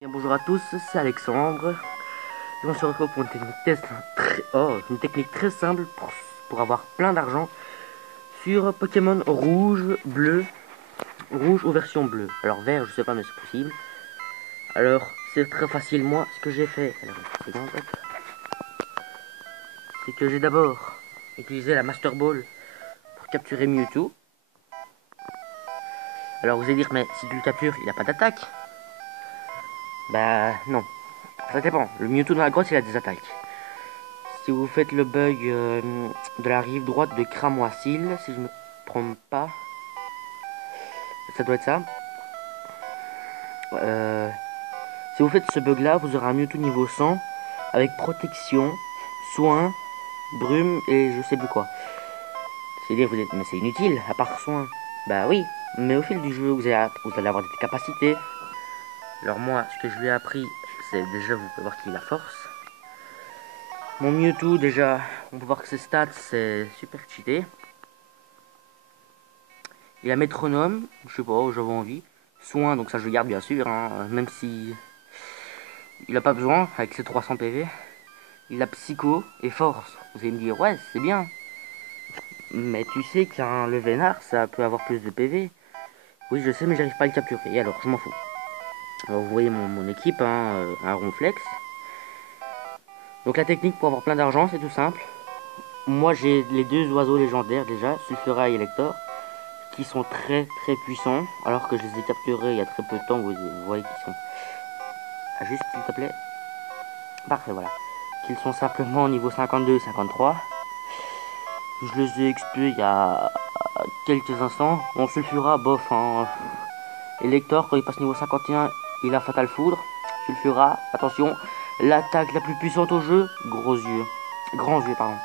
Bien, bonjour à tous, c'est Alexandre et on se retrouve pour une technique très simple pour avoir plein d'argent sur Pokémon rouge ou version bleue. Alors vert, je sais pas, mais c'est possible. Alors c'est très facile. Moi, ce que j'ai fait, alors, une seconde, hop, c'est que j'ai d'abord utilisé la Master Ball pour capturer Mewtwo. Alors vous allez dire, mais si tu le captures, il a pas d'attaque. Bah non, ça dépend. Le Mewtwo dans la grotte, il a des attaques. Si vous faites le bug de la rive droite de Cramoisil, si je me trompe pas, ça doit être ça. Euh, Si vous faites ce bug là, vous aurez un Mewtwo niveau 100 avec protection, soin, brume et je sais plus quoi. C'est-à-dire, vous êtes, mais c'est inutile, à part soin. Bah oui, mais au fil du jeu, vous allez avoir des capacités. Alors moi, ce que je lui ai appris, c'est déjà, vous pouvez voir qu'il a force. Mon Mewtwo, déjà, on peut voir que ses stats, c'est super cheaté. Il a métronome, je sais pas, j'avais envie. Soin, donc ça je le garde bien sûr, hein, même si il a pas besoin avec ses 300 PV. Il a psycho et force. Vous allez me dire, ouais, c'est bien. Mais tu sais qu'un Levénard, ça peut avoir plus de PV. Oui, je sais, mais j'arrive pas à le capturer. Et alors, je m'en fous. Alors, vous voyez mon équipe, hein, un Ronflex. Donc la technique pour avoir plein d'argent, c'est tout simple. Moi, j'ai les deux oiseaux légendaires déjà, Sulfura et Elector, qui sont très très puissants, alors que je les ai capturés il y a très peu de temps. Vous voyez qu'ils sont... Ah, juste, s'il te plaît. Parfait, voilà. Qu'ils sont simplement au niveau 52 et 53. Je les ai expés il y a quelques instants. Bon, Sulfura, bof, hein. Elector, quand il passe niveau 51, il a Fatal Foudre. Sulfura, attention, l'attaque la plus puissante au jeu, gros yeux. Grands yeux, pardon.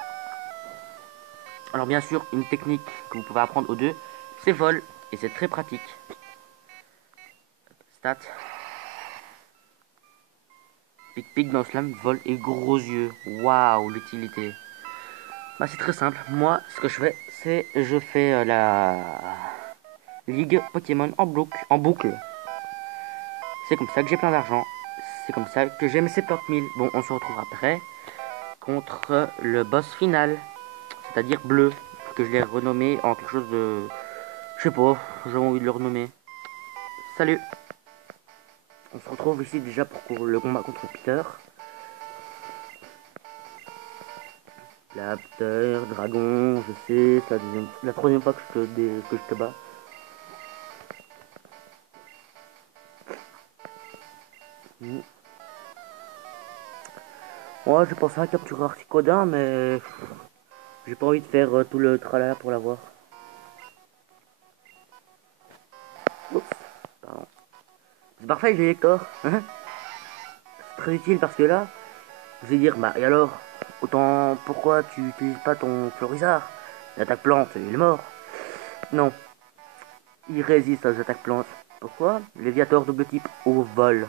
Alors bien sûr, une technique que vous pouvez apprendre aux deux, c'est vol, et c'est très pratique. Stats. Pic-pic dans Slam, vol et gros yeux. Waouh, l'utilité. Bah c'est très simple. Moi, ce que je fais, c'est je fais la Ligue Pokémon en boucle. C'est comme ça que j'ai plein d'argent. C'est comme ça que j'ai mes 70 000. Bon, on se retrouve après contre le boss final, c'est-à-dire bleu, que je l'ai renommé en quelque chose de... Je sais pas, j'ai envie de le renommer. Salut. On se retrouve ici déjà pour le combat contre Peter. Lapteur, dragon, je sais, c'est la troisième fois que je te bats. Moi, j'ai pensé à capturer Articodin, mais j'ai pas envie de faire tout le tralala pour l'avoir. Oups, pardon. C'est parfait, j'ai Hector. Hein, c'est très utile parce que là, je vais dire, bah et alors, autant pourquoi tu n'utilises pas ton Florizard? L'attaque plante, il est mort. Non, il résiste aux attaques plantes. Pourquoi? Léviator double type au vol.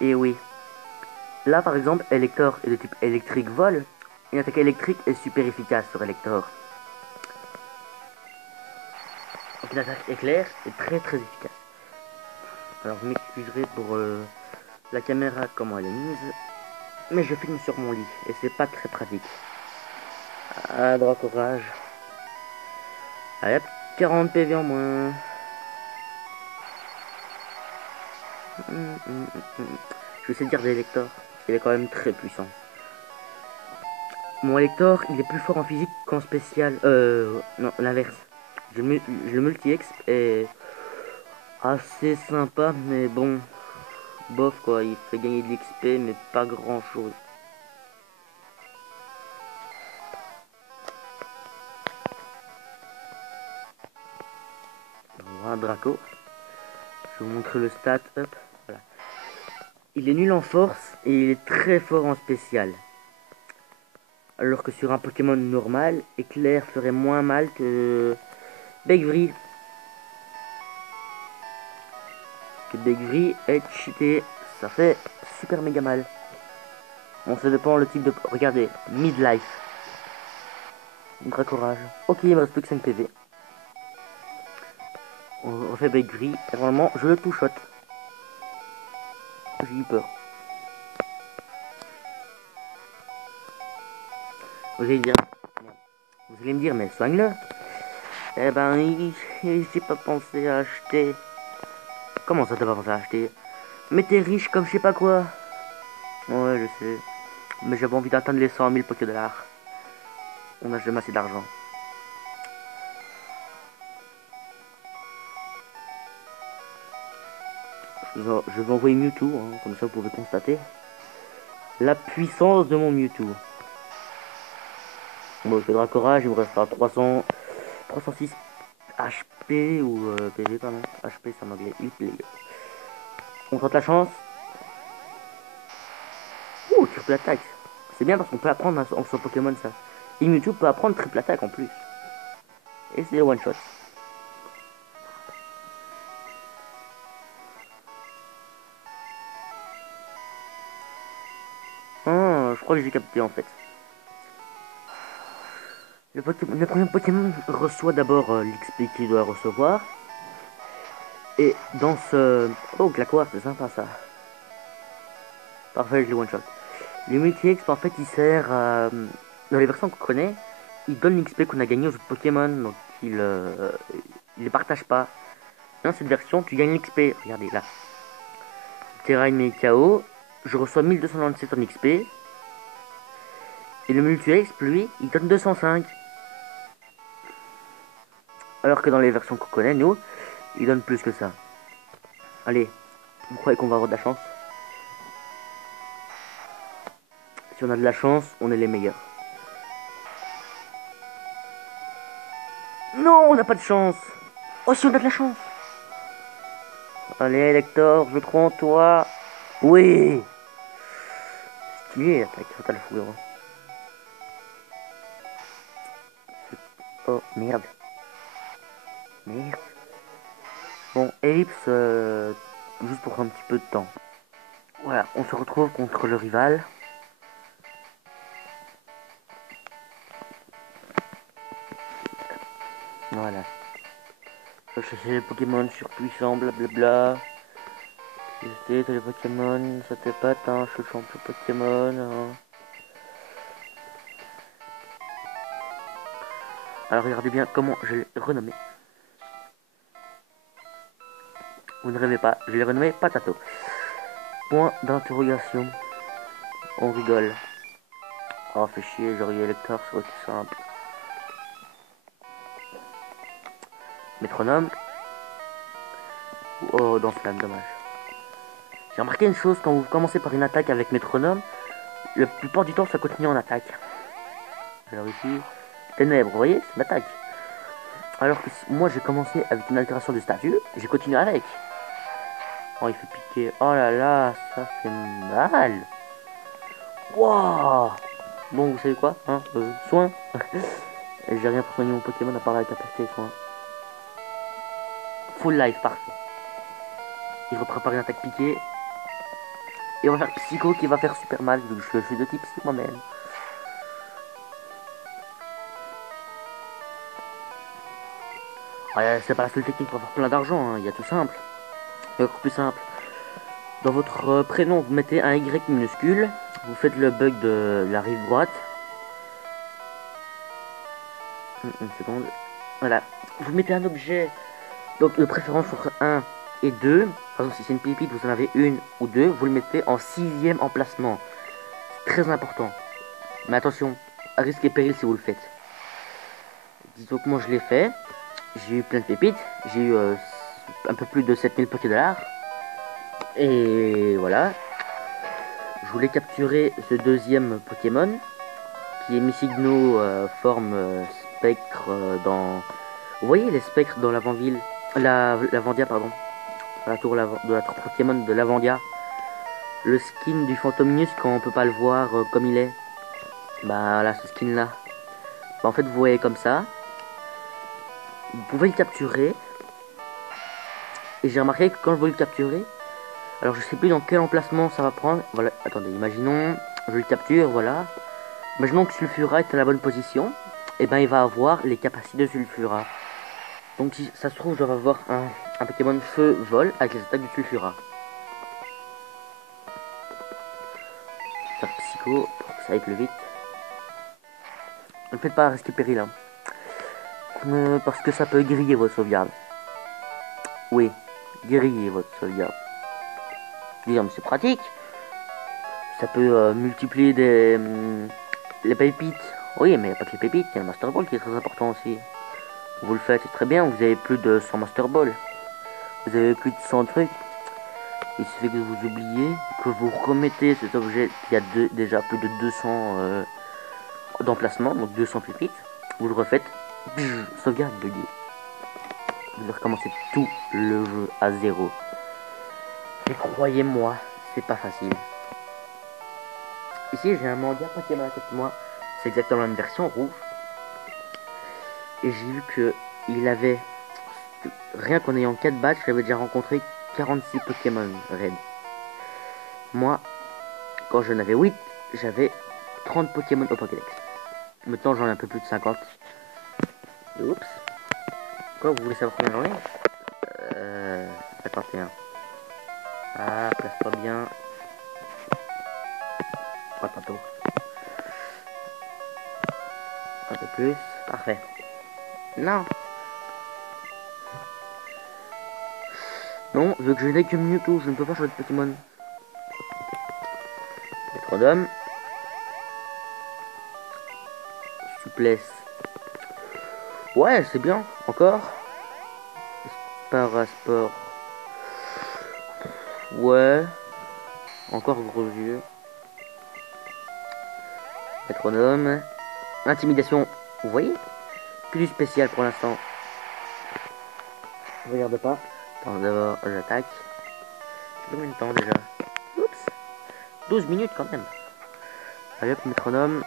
Et oui. Là par exemple, Elector est de type électrique vol. Une attaque électrique est super efficace sur Elector. Donc une attaque éclair est très très efficace. Alors vous m'excuserez pour la caméra comment elle est mise. Mais je filme sur mon lit et c'est pas très pratique. Ah, droit courage. Allez hop, 40 PV en moins. Je vais essayer de garder Elector. Il est quand même très puissant. Mon Elector, il est plus fort en physique qu'en spécial. Non, l'inverse. Je le multi-exp est assez sympa, mais bon, bof quoi. Il fait gagner de l'XP, mais pas grand chose. Voilà, Draco. Je vais vous montrer le stat. Hop, voilà. Il est nul en force et il est très fort en spécial. Alors que sur un Pokémon normal, Éclair ferait moins mal que Begvri. Que Begvri est cheaté. Ça fait super méga mal. Bon, ça dépend le type de... Regardez, midlife. Courage. Ok, il me reste plus que 5 PV. On refait Begvri. Et normalement, je le two-shot. j'ai eu peur. Vous allez me dire, mais soigne-le. Eh ben, j'ai pas pensé à acheter. Comment ça t'as pas pensé à acheter? Mais t'es riche comme je sais pas quoi. Ouais, je sais. Mais j'avais envie d'atteindre les 100 000 Pokédollars. On a jamais assez d'argent. Je vais envoyer Mewtwo, hein, comme ça vous pouvez constater la puissance de mon Mewtwo. Bon, je fais Dracorage, il me restera 306 HP ou PV, pardon. HP, ça m'a il plaît. On tente la chance. Ouh, triple attaque. C'est bien parce qu'on peut apprendre en son Pokémon ça. Et Mewtwo peut apprendre triple attaque en plus. Et c'est le one shot. Ah, je crois que j'ai capté en fait. Le premier Pokémon reçoit d'abord l'XP qu'il doit recevoir. Et dans ce... Oh, Glacoire, c'est sympa ça. Parfait, je l'ai one shot. Le multi-exp, en fait, il sert à... Dans les versions qu'on connaît, il donne l'XP qu'on a gagné aux autres Pokémon, donc il les partage pas. Dans cette version, tu gagnes l'XP. Regardez là. Terrain et KO, je reçois 1297 en XP. Et le multi-exp, lui, il donne 205. Alors que dans les versions qu'on connaît, nous, il donne plus que ça. Allez, vous croyez qu'on va avoir de la chance? Si on a de la chance, on est les meilleurs. Non, on n'a pas de chance. Oh, si on a de la chance. Allez, Lector, je crois en toi. Oui. Stylé, attaque Fatal Foudre. Oh, merde. Merde. Bon, Ellipse, juste pour un petit peu de temps. Voilà, on se retrouve contre le rival. Voilà. Je vais chercher les Pokémon surpuissants, blablabla. Tester les Pokémon, ça t'est pas, hein, je suis le champion Pokémon. Hein. Alors regardez bien comment je l'ai renommé. Vous ne rêvez pas, je l'ai renommé Patato. Point d'interrogation. On rigole. Oh, fait chier, j'aurais eu Elector, ça aurait été simple. Métronome. Oh, dans Flamme, dommage. J'ai remarqué une chose, quand vous commencez par une attaque avec métronome, la plupart du temps ça continue en attaque. Alors ici, ténèbres, vous voyez, c'est l'attaque. Alors que moi j'ai commencé avec une altération de statut, j'ai continué avec. Oh, il fait piquer. Oh là là, ça fait mal. Waouh. Bon, vous savez quoi, hein, soin. J'ai rien pour soigner mon Pokémon à part la capacité soin. Full life, parfait. Il va préparer une attaque piquée. Et on va faire Psycho qui va faire super mal, vu que je suis de type psy moi-même. Ouais, c'est pas la seule technique pour avoir plein d'argent, hein. Il y a tout simple. Il y a encore plus simple. Dans votre prénom, vous mettez un Y minuscule. Vous faites le bug de la rive droite. Une seconde. Voilà. Vous mettez un objet, donc de préférence entre 1 et 2. Par exemple, si c'est une pépite, vous en avez une ou deux. Vous le mettez en 6e emplacement. C'est très important. Mais attention, à risque et péril si vous le faites. Disons que moi je l'ai fait. J'ai eu plein de pépites. J'ai eu un peu plus de 7000 Pokédollars. Et voilà. Je voulais capturer ce deuxième Pokémon. Qui est Missigno, forme spectre dans... Vous voyez les spectres dans l'avant-ville, Lavandia, pardon. La tour de la tour Pokémon de Lavandia. Le skin du Phantominus quand on peut pas le voir comme il est. Bah là, ce skin là. Bah, en fait, vous voyez comme ça. Vous pouvez le capturer. Et j'ai remarqué que quand je veux le capturer, alors je sais plus dans quel emplacement ça va prendre. Voilà, attendez, imaginons, je le capture, voilà. Imaginons que Sulfura est à la bonne position. Et ben il va avoir les capacités de Sulfura. Donc si ça se trouve, je vais avoir un Pokémon feu-vol avec les attaques du Sulfura. chaud pour que ça aille plus vite. Ne faites pas rester péril hein. Parce que ça peut griller votre sauvegarde. Oui, griller votre sauvegarde. Dire mais c'est pratique. Ça peut multiplier les pépites. Oui, mais il n'y a pas que les pépites, il y a le Master Ball qui est très important aussi. Vous le faites, c'est très bien, vous avez plus de 100 Master Ball. Vous avez plus de 100 trucs. Il suffit que vous oubliez, que vous remettez cet objet qui a déjà plus de 200 d'emplacement, donc 200 pépites. Vous le refaites, sauvegarde buggée. Vous devez recommencer tout le jeu à zéro. Et croyez-moi, c'est pas facile. Ici, j'ai un manga Pokémon à côté de moi. C'est exactement la même version rouge. Et j'ai vu que il avait, rien qu'en ayant 4 badges, j'avais déjà rencontré 46 Pokémon Red. Moi, quand j'en avais 8, j'avais 30 Pokémon au Pokédex. Maintenant, j'en ai un peu plus de 50. Oups. Quoi, vous voulez savoir combien j'en ai 51. Ah, place-toi bien. Pas tantôt. Un peu plus. Parfait. Non. Non, vu que je n'ai que Mewtwo, je ne peux pas changer de Pokémon. Métronome. Souplesse. Ouais, c'est bien. Encore. Parasport. Ouais. Encore gros yeux. Métronome. Intimidation. Vous voyez? Plus spécial pour l'instant. Regarde pas. Attends, d'abord, j'attaque. Combien de temps déjà? Oups. 12 minutes quand même. Allez hop, métronome.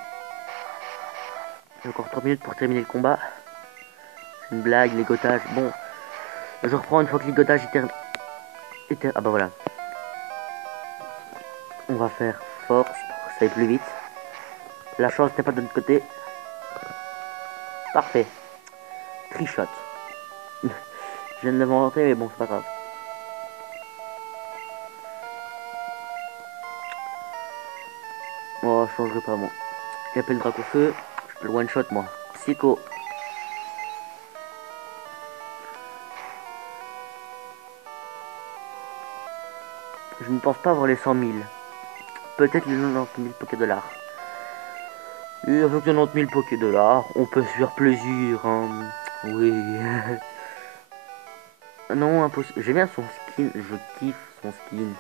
J'ai encore 3 minutes pour terminer le combat. C'est une blague, ligotage. Bon, je reprends une fois que le ligotage est ah bah voilà. On va faire force pour que ça aille plus vite. La chance n'est pas de notre côté. Parfait. Trichot. Je viens de l'inventer, mais bon, c'est pas grave. Oh, je changerai pas, moi. J'appelle le drac au feu. Je peux le one shot, moi. Psycho. Je ne pense pas avoir les 100 000. Peut-être les 90 000 Poké Dollars. Et avec 90 000 Poké Dollars, on peut se faire plaisir. Hein. Oui. Non, impossible. J'aime bien son skin. Je kiffe son skin.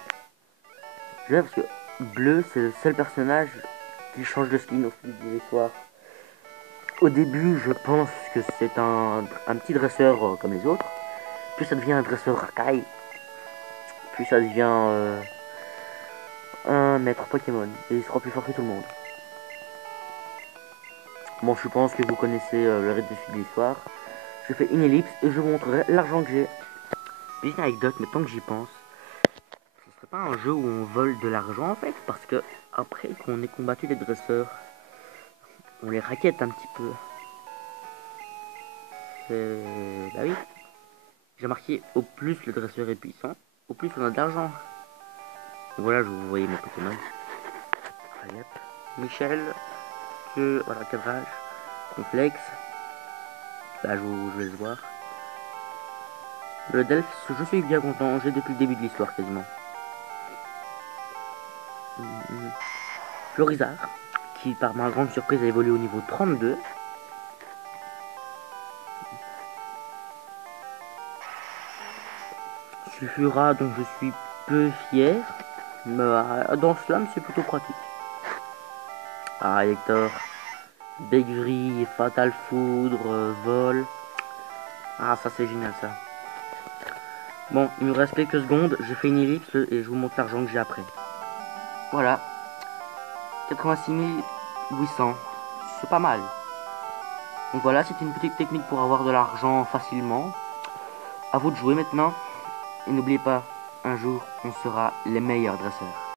J'aime bien parce que bleu, c'est le seul personnage qui change de skin au fil de l'histoire. Au début, je pense que c'est un petit dresseur comme les autres. Plus ça devient un dresseur racaille, plus ça devient un maître Pokémon. Et il sera plus fort que tout le monde. Bon, je pense que vous connaissez le rythme de l'histoire. Je fais une ellipse et je vous montrerai l'argent que j'ai. Petite anecdote, mais tant que j'y pense, ce serait pas un jeu où on vole de l'argent en fait, parce que après qu'on ait combattu les dresseurs, on les raquette un petit peu. Bah oui. J'ai marqué au plus le dresseur est puissant, au plus on a d'argent. Voilà, je vous voyez mes Pokémon. Allez hop. Michel, voilà, cadrage, complexe. Là, je vous laisse voir. Le Delph, je suis bien content, j'ai depuis le début de l'histoire quasiment. Florizard, qui par ma grande surprise a évolué au niveau 32. Suffira dont je suis peu fier, mais dans Slam c'est plutôt pratique. Ah, Hector, Béguerie, Fatal Foudre, Vol. Ah, ça c'est génial ça. Bon, il nous reste quelques secondes, j'ai fait une ellipse et je vous montre l'argent que j'ai après. Voilà, 86 800, c'est pas mal. Donc voilà, c'est une petite technique pour avoir de l'argent facilement. À vous de jouer maintenant. Et n'oubliez pas, un jour, on sera les meilleurs dresseurs.